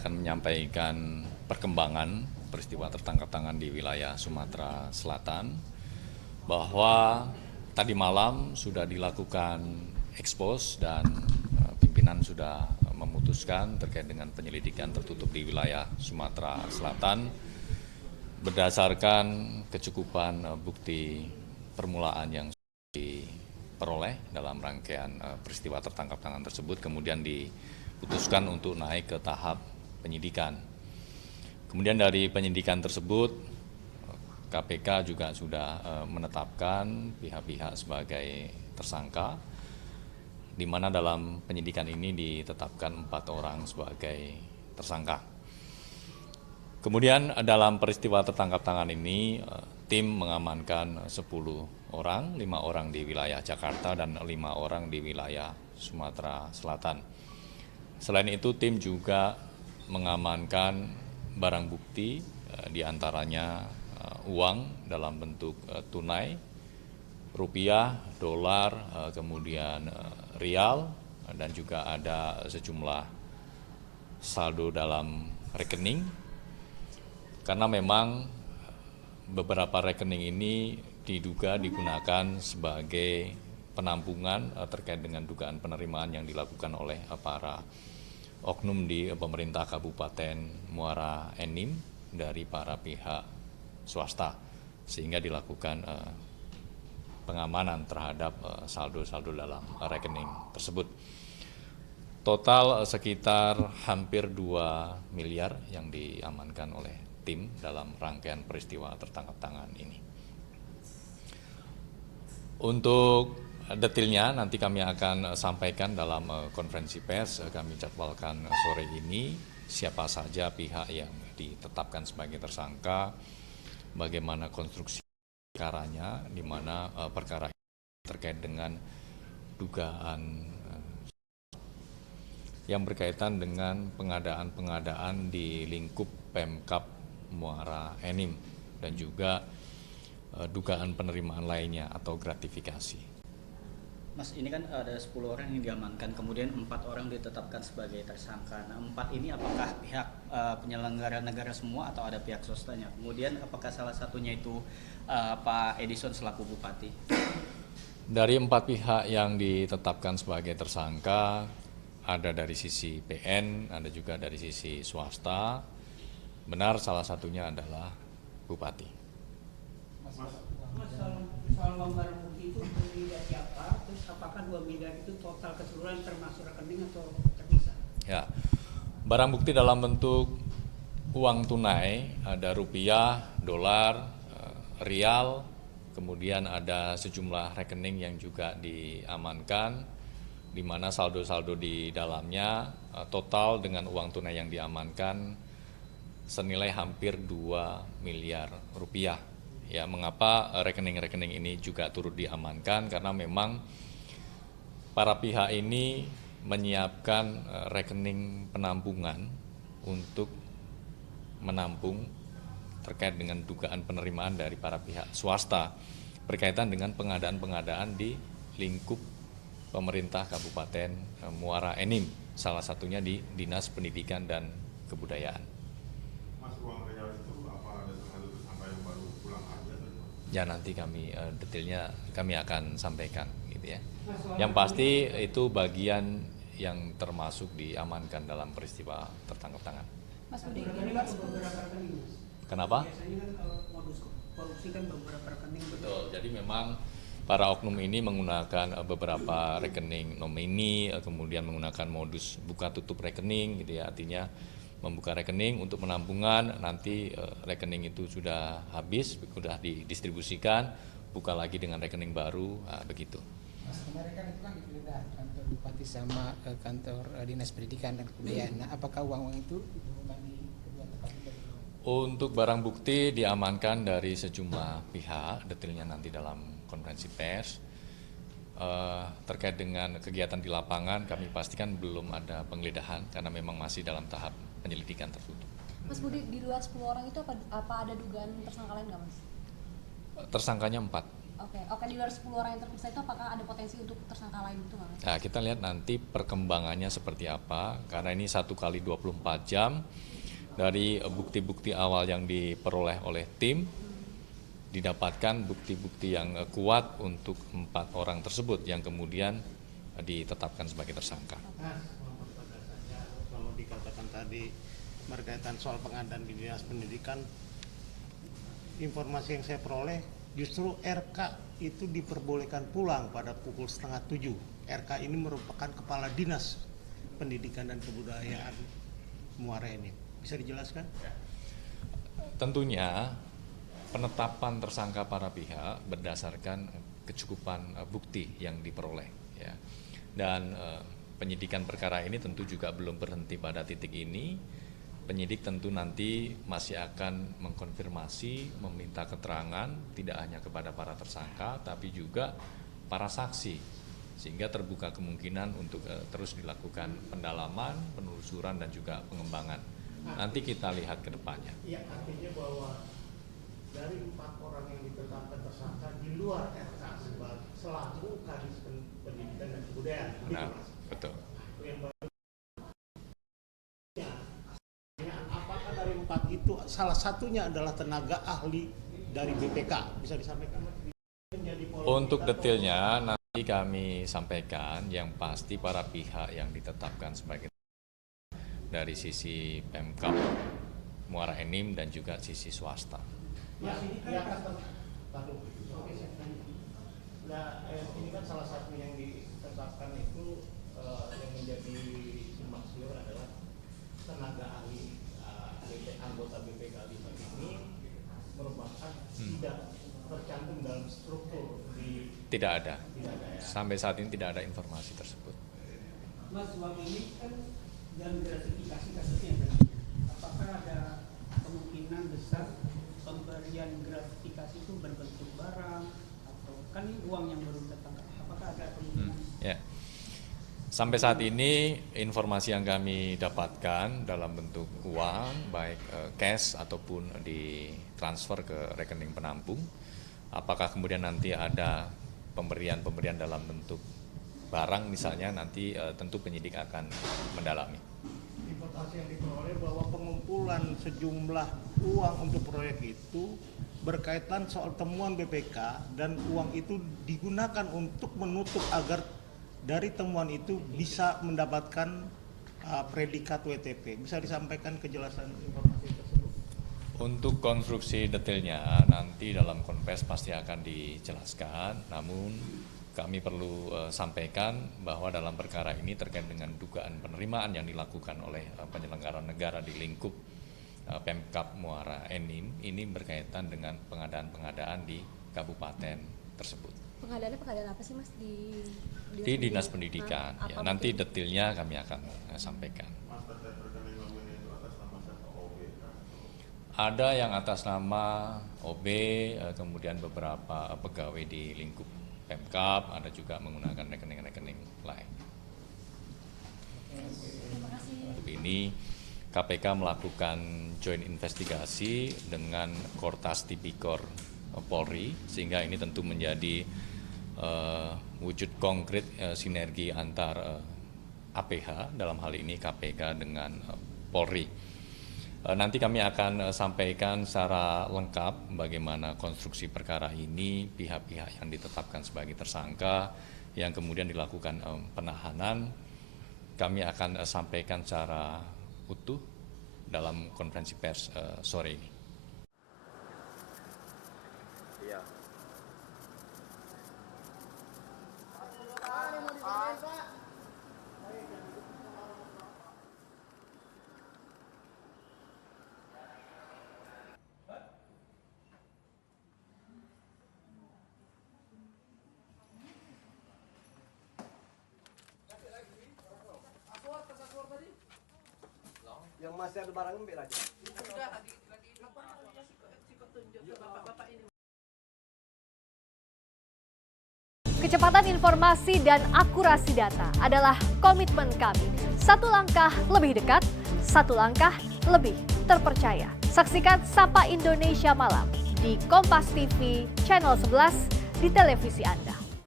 akan menyampaikan perkembangan peristiwa tertangkap tangan di wilayah Sumatera Selatan, bahwa tadi malam sudah dilakukan ekspos dan pimpinan sudah memutuskan terkait dengan penyelidikan tertutup di wilayah Sumatera Selatan berdasarkan kecukupan bukti permulaan yang diperoleh dalam rangkaian peristiwa tertangkap tangan tersebut, kemudian diputuskan untuk naik ke tahap penyidikan. Kemudian dari penyidikan tersebut, KPK juga sudah menetapkan pihak-pihak sebagai tersangka, di mana dalam penyidikan ini ditetapkan 4 orang sebagai tersangka. Kemudian dalam peristiwa tertangkap tangan ini, tim mengamankan 10 orang, 5 orang di wilayah Jakarta dan 5 orang di wilayah Sumatera Selatan. Selain itu, tim juga mengamankan barang bukti, diantaranya uang dalam bentuk tunai, rupiah, dolar, kemudian rial, dan juga ada sejumlah saldo dalam rekening. Karena memang beberapa rekening ini diduga digunakan sebagai penampungan terkait dengan dugaan penerimaan yang dilakukan oleh para oknum di pemerintah Kabupaten Muara Enim dari para pihak swasta, sehingga dilakukan pengamanan terhadap saldo-saldo dalam rekening tersebut. Total sekitar hampir 2 miliar yang diamankan oleh tim dalam rangkaian peristiwa tertangkap tangan ini. Untuk detailnya nanti kami akan sampaikan dalam konferensi pers. Kami jadwalkan sore ini siapa saja pihak yang ditetapkan sebagai tersangka, bagaimana konstruksi perkaranya, di mana perkara terkait dengan dugaan yang berkaitan dengan pengadaan di lingkup Pemkab Muara Enim dan juga dugaan penerimaan lainnya atau gratifikasi. Mas, ini kan ada 10 orang yang diamankan, kemudian 4 orang ditetapkan sebagai tersangka. Nah, 4 ini apakah pihak penyelenggara negara semua atau ada pihak swastanya? Kemudian apakah salah satunya itu Pak Edison selaku Bupati? Dari 4 pihak yang ditetapkan sebagai tersangka, ada dari sisi PN, ada juga dari sisi swasta. Benar, salah satunya adalah Bupati. Mas, soal barang bukti itu terdiri dari apa? Terus apakah 2 miliar itu total keseluruhan termasuk rekening atau terpisah? Ya, barang bukti dalam bentuk uang tunai, ada rupiah, dolar, rial, kemudian ada sejumlah rekening yang juga diamankan, di mana saldo-saldo di dalamnya total dengan uang tunai yang diamankan senilai hampir 2 miliar rupiah. Ya, mengapa rekening-rekening ini juga turut diamankan? Karena memang para pihak ini menyiapkan rekening penampungan untuk menampung terkait dengan dugaan penerimaan dari para pihak swasta berkaitan dengan pengadaan-pengadaan di lingkup pemerintah Kabupaten Muara Enim, salah satunya di Dinas Pendidikan dan Kebudayaan. Mas, uang real itu apa ada salah satu tersangka yang baru pulang aja? Ya, nanti kami detailnya kami akan sampaikan gitu ya. Yang pasti itu bagian yang termasuk diamankan dalam peristiwa tertangkap tangan. Mas Budi, beberapa rekening, Mas. Kenapa? Biasanya kan kalau modus korupsi kan beberapa rekening. Betul, jadi memang para oknum ini menggunakan beberapa rekening nomini, kemudian menggunakan modus buka tutup rekening gitu ya, artinya membuka rekening untuk penampungan, nanti rekening itu sudah habis, sudah didistribusikan, buka lagi dengan rekening baru, begitu. Mas, kemarin kan itu kan digeledah kantor Bupati sama kantor Dinas Pendidikan dan Kebudayaan. Nah, apakah uang itu ditemukan di kedua tempat itu? Untuk barang bukti diamankan dari sejumlah pihak, detailnya nanti dalam konferensi pers. Terkait dengan kegiatan di lapangan, kami pastikan belum ada penggeledahan karena memang masih dalam tahap penyelidikan tertutup. Mas Budi, di luar 10 orang itu apa ada dugaan tersangka lain nggak, Mas? Tersangkanya 4. Oke, di luar 10 orang yang terperiksa itu apakah ada potensi untuk tersangka lain itu Bang? Nah, kita lihat nanti perkembangannya seperti apa, karena ini 1 kali 24 jam dari bukti-bukti awal yang diperoleh oleh tim, didapatkan bukti-bukti yang kuat untuk 4 orang tersebut yang kemudian ditetapkan sebagai tersangka. Kalau dikatakan tadi berkaitan soal pengadaan di Dinas Pendidikan, informasi yang saya peroleh justru RK itu diperbolehkan pulang pada pukul 6:30. RK ini merupakan Kepala Dinas Pendidikan dan Kebudayaan Muara Enim. Bisa dijelaskan? Tentunya penetapan tersangka para pihak berdasarkan kecukupan bukti yang diperoleh, ya. Dan penyidikan perkara ini tentu juga belum berhenti pada titik ini. Penyidik tentu nanti masih akan mengkonfirmasi, meminta keterangan tidak hanya kepada para tersangka tapi juga para saksi, sehingga terbuka kemungkinan untuk terus dilakukan pendalaman, penelusuran dan juga pengembangan. Nanti kita lihat ke depannya. Iya, artinya bahwa dari 4 orang yang ditetapkan tersangka di luar RK selaku Kadis Pendidikan dan Kebudayaan. Nah, betul. Apakah dari 4 itu salah satunya adalah tenaga ahli dari BPK? Bisa disampaikan? Untuk detailnya nanti kami sampaikan, yang pasti para pihak yang ditetapkan sebagai dari sisi Pemkab Muara Enim dan juga sisi swasta. Ya, nah, ini kan salah satu yang ditetapkan itu yang menjadi simpang siur adalah tenaga ahli anggota BPK 5 ini merupakan tidak tercantum dalam struktur di. Tidak ada. Tidak ada, ya. Sampai saat ini tidak ada informasi tersebut. Mas, uang ini kan dalam gratifikasi kasusnya kan? Apakah ada kemungkinan besar pemberian gratifikasi itu berbentuk barang atau kan ini uang yang baru tertangkap? Apakah ada kemungkinan? Ya. Sampai saat ini informasi yang kami dapatkan dalam bentuk uang, baik cash ataupun ditransfer ke rekening penampung. Apakah kemudian nanti ada pemberian dalam bentuk barang misalnya, nanti tentu penyidik akan mendalami. Informasi yang diperoleh bahwa pengumpulan sejumlah uang untuk proyek itu berkaitan soal temuan BPK dan uang itu digunakan untuk menutup agar dari temuan itu bisa mendapatkan predikat WTP. Bisa disampaikan kejelasan informasi tersebut? Untuk konstruksi detailnya nanti dalam konfes pasti akan dijelaskan, namun kami perlu sampaikan bahwa dalam perkara ini terkait dengan dugaan penerimaan yang dilakukan oleh penyelenggara negara di lingkup Pemkab Muara Enim ini berkaitan dengan pengadaan-pengadaan di kabupaten tersebut. Pengadaan apa sih Mas di Dinas Pendidikan? Ya, nanti detailnya kami akan sampaikan. Ada yang atas nama OB, kemudian beberapa pegawai di lingkup Pemkab, ada juga menggunakan rekening-rekening lain. Untuk ini KPK melakukan joint investigasi dengan Kortas Tipikor Polri, sehingga ini tentu menjadi wujud konkret sinergi antar APH, dalam hal ini KPK dengan Polri. Nanti kami akan sampaikan secara lengkap bagaimana konstruksi perkara ini, pihak-pihak yang ditetapkan sebagai tersangka, yang kemudian dilakukan penahanan. Kami akan sampaikan secara utuh dalam konferensi pers sore ini. Yang masih ada barang ambil aja. Kecepatan informasi dan akurasi data adalah komitmen kami. Satu langkah lebih dekat, satu langkah lebih terpercaya. Saksikan Sapa Indonesia Malam di Kompas TV Channel 11 di televisi Anda.